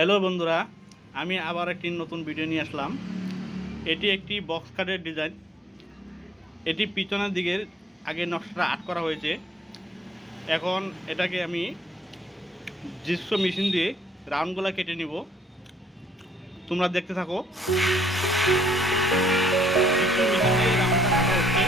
Hello বন্ধুরা, আমি আবার একটি নতুন ভিডিও নিয়ে আসলাম। এটি একটি বক্স কাটের ডিজাইন। এটি পিছনের দিকের আগে নকশাটা আর্ট করা হয়েছে। এখন এটাকে আমি জিপসো মেশিন দিয়ে রাউন্ডগুলো কেটে নিব। তোমরা দেখতে থাকো। জিপসো মেশিন দিয়ে রাউন্ডটা কাটা হচ্ছে।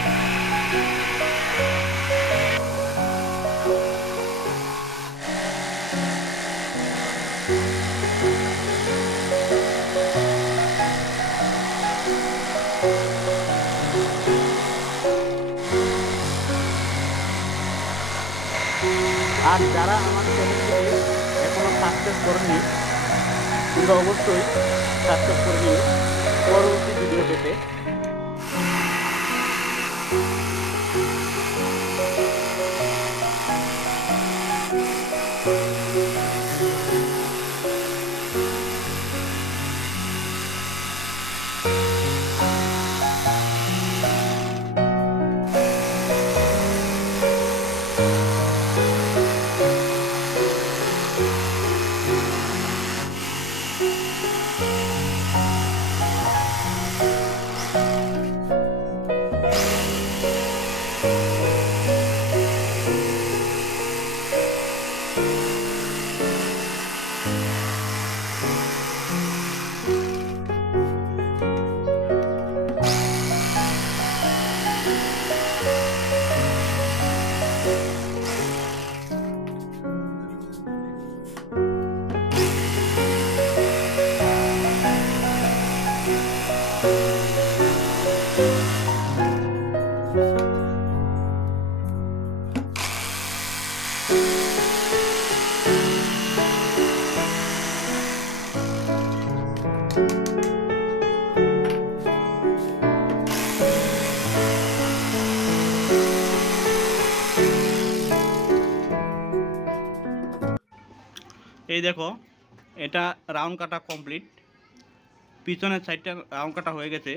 আর যারা আমার চ্যানেলটিকে এখনও সাবস্ক্রাইব করেনি, তোমরা অবশ্যই সাবস্ক্রাইব করে নিও পরবর্তী ভিডিও পেতে। এই দেখো, এটা রাউন্ড কাটা কমপ্লিট। পিছনের সাইডটা রাউন্ড কাটা হয়ে গেছে।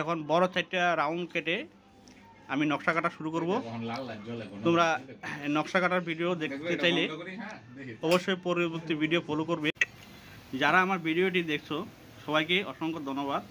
এখন বড় সাইডটা রাউন্ড কেটে আমি নকশা কাটা শুরু করব। তোমরা নকশা কাটার ভিডিও দেখতে চাইলে অবশ্যই পরবর্তী ভিডিও ফলো করবে। যারা আমার ভিডিওটি দেখছো সবাইকে অসংখ্য ধন্যবাদ।